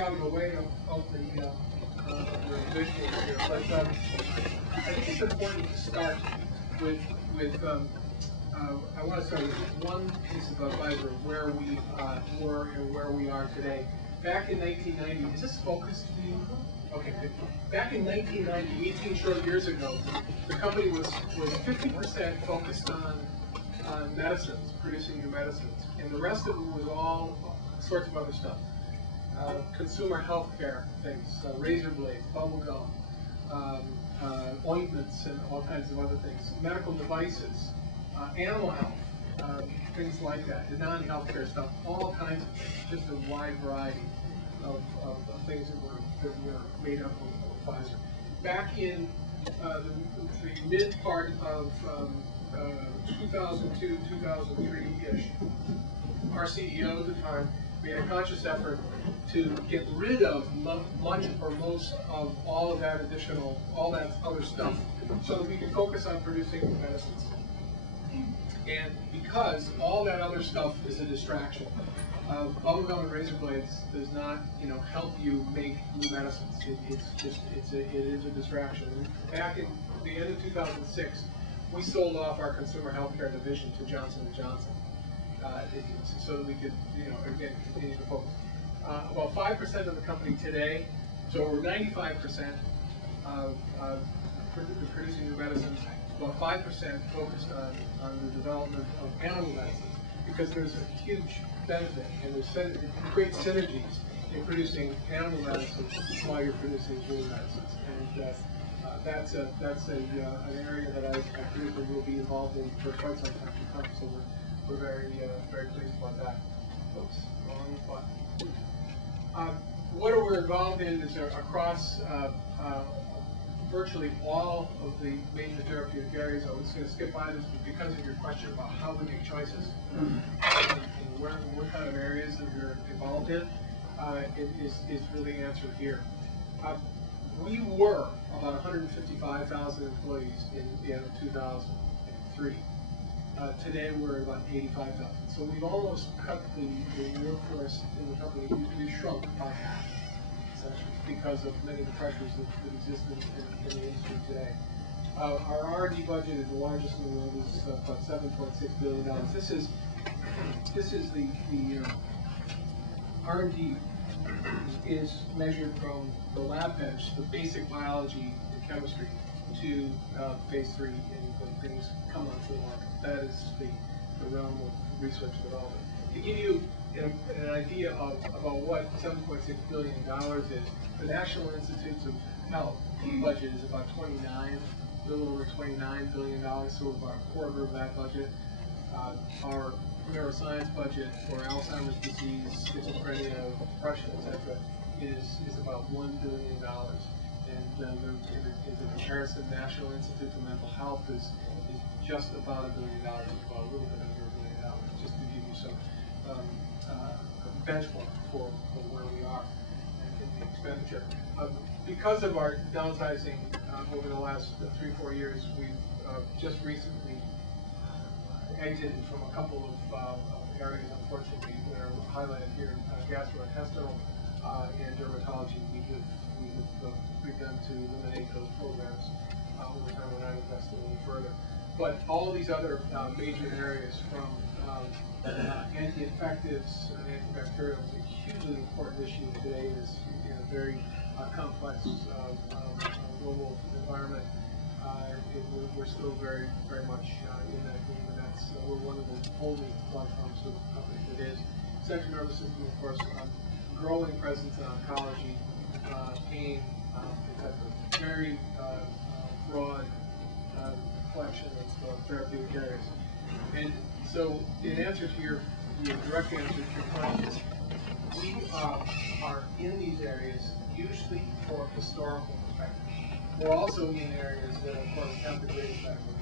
Out of the way of the visuals here, but I think it's important to start with I want to start with one piece about Pfizer, where we were and where we are today. Back in 1990, is this focused for you? Okay, good. Back in 1990, 18 short years ago, the company was 50% focused on medicines, producing new medicines, and the rest of it was all sorts of other stuff. Consumer health care things, razor blades, bubble gum, ointments, and all kinds of other things, medical devices, animal health, things like that, the non-healthcare stuff, all kinds of things, just a wide variety of things that were made up of Pfizer. Back in the mid part of 2002, 2003-ish, our CEO at the time made a conscious effort to get rid of much or most of all of that other stuff, so that we could focus on producing medicines. And because all that other stuff is a distraction, bubblegum and razor blades does not, help you make new medicines. It is a distraction. And back in the end of 2006, we sold off our consumer healthcare division to Johnson & Johnson. So that we could, again, continue to focus. About 5% of the company today, so we're 95% of producing new medicines, about 5% focused on the development of animal medicines, because there's a huge benefit and there's great synergies in producing animal medicines while you're producing human medicines. And that's an area that I believe we will be involved in for quite some time to come. So we're very pleased about that. Oops, wrong button. What we're involved in is across virtually all of the major therapeutic areas. I was going to skip by this because of your question about how we make choices and what kind of areas that we're involved in. It is really answered here. We were about 155,000 employees in the end of 2003. Today we're about 85,000. So we've almost cut the workforce in the company. We've shrunk by half, essentially, because of many of the pressures that exist in the industry today. Our R&D budget is the largest in the world. It's about $7.6 billion. This is the R&D is measured from the lab bench, the basic biology and chemistry, to phase 3, and when things come onto the market. That is the realm of research and development. To give you an idea about what $7.6 billion is, the National Institutes of Health budget is about a little over $29 billion, so about a quarter of that budget. Our neuroscience budget for Alzheimer's disease, schizophrenia, depression, etc., is about $1 billion. And in comparison, National Institute for Mental Health is just about $1 billion, about a little bit under $1 billion, just to give you some benchmark for where we are in the expenditure. Because of our downsizing over the last 3-4 years, we've just recently exited from a couple of areas, unfortunately, that are highlighted here, gastrointestinal and dermatology. We've begun to eliminate those programs over time. We're not investing any further. But all of these other major areas, from anti-infectives and antibacterials, is a hugely important issue today. Is a very complex global environment. We're still very much in that game, and we're one of the only large pharmaceutical companies that is. Central nervous system, of course, growing presence in oncology, pain, etc. Very broad collection of therapeutic areas. And so, in answer to your direct answer to your question, we are in these areas usually for historical perspective. We're also in areas that, of course, have the greatest benefit.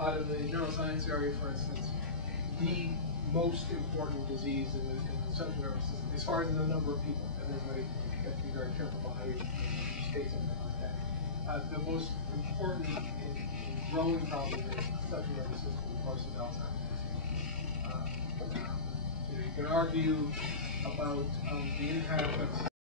Out of the neuroscience area, for instance, the most important disease in the central nervous system, as far as the number of people, and everybody has to be very careful about how you state something like that. The most important and growing problem in the central nervous system, of course, is Alzheimer's disease. You can argue about the impact of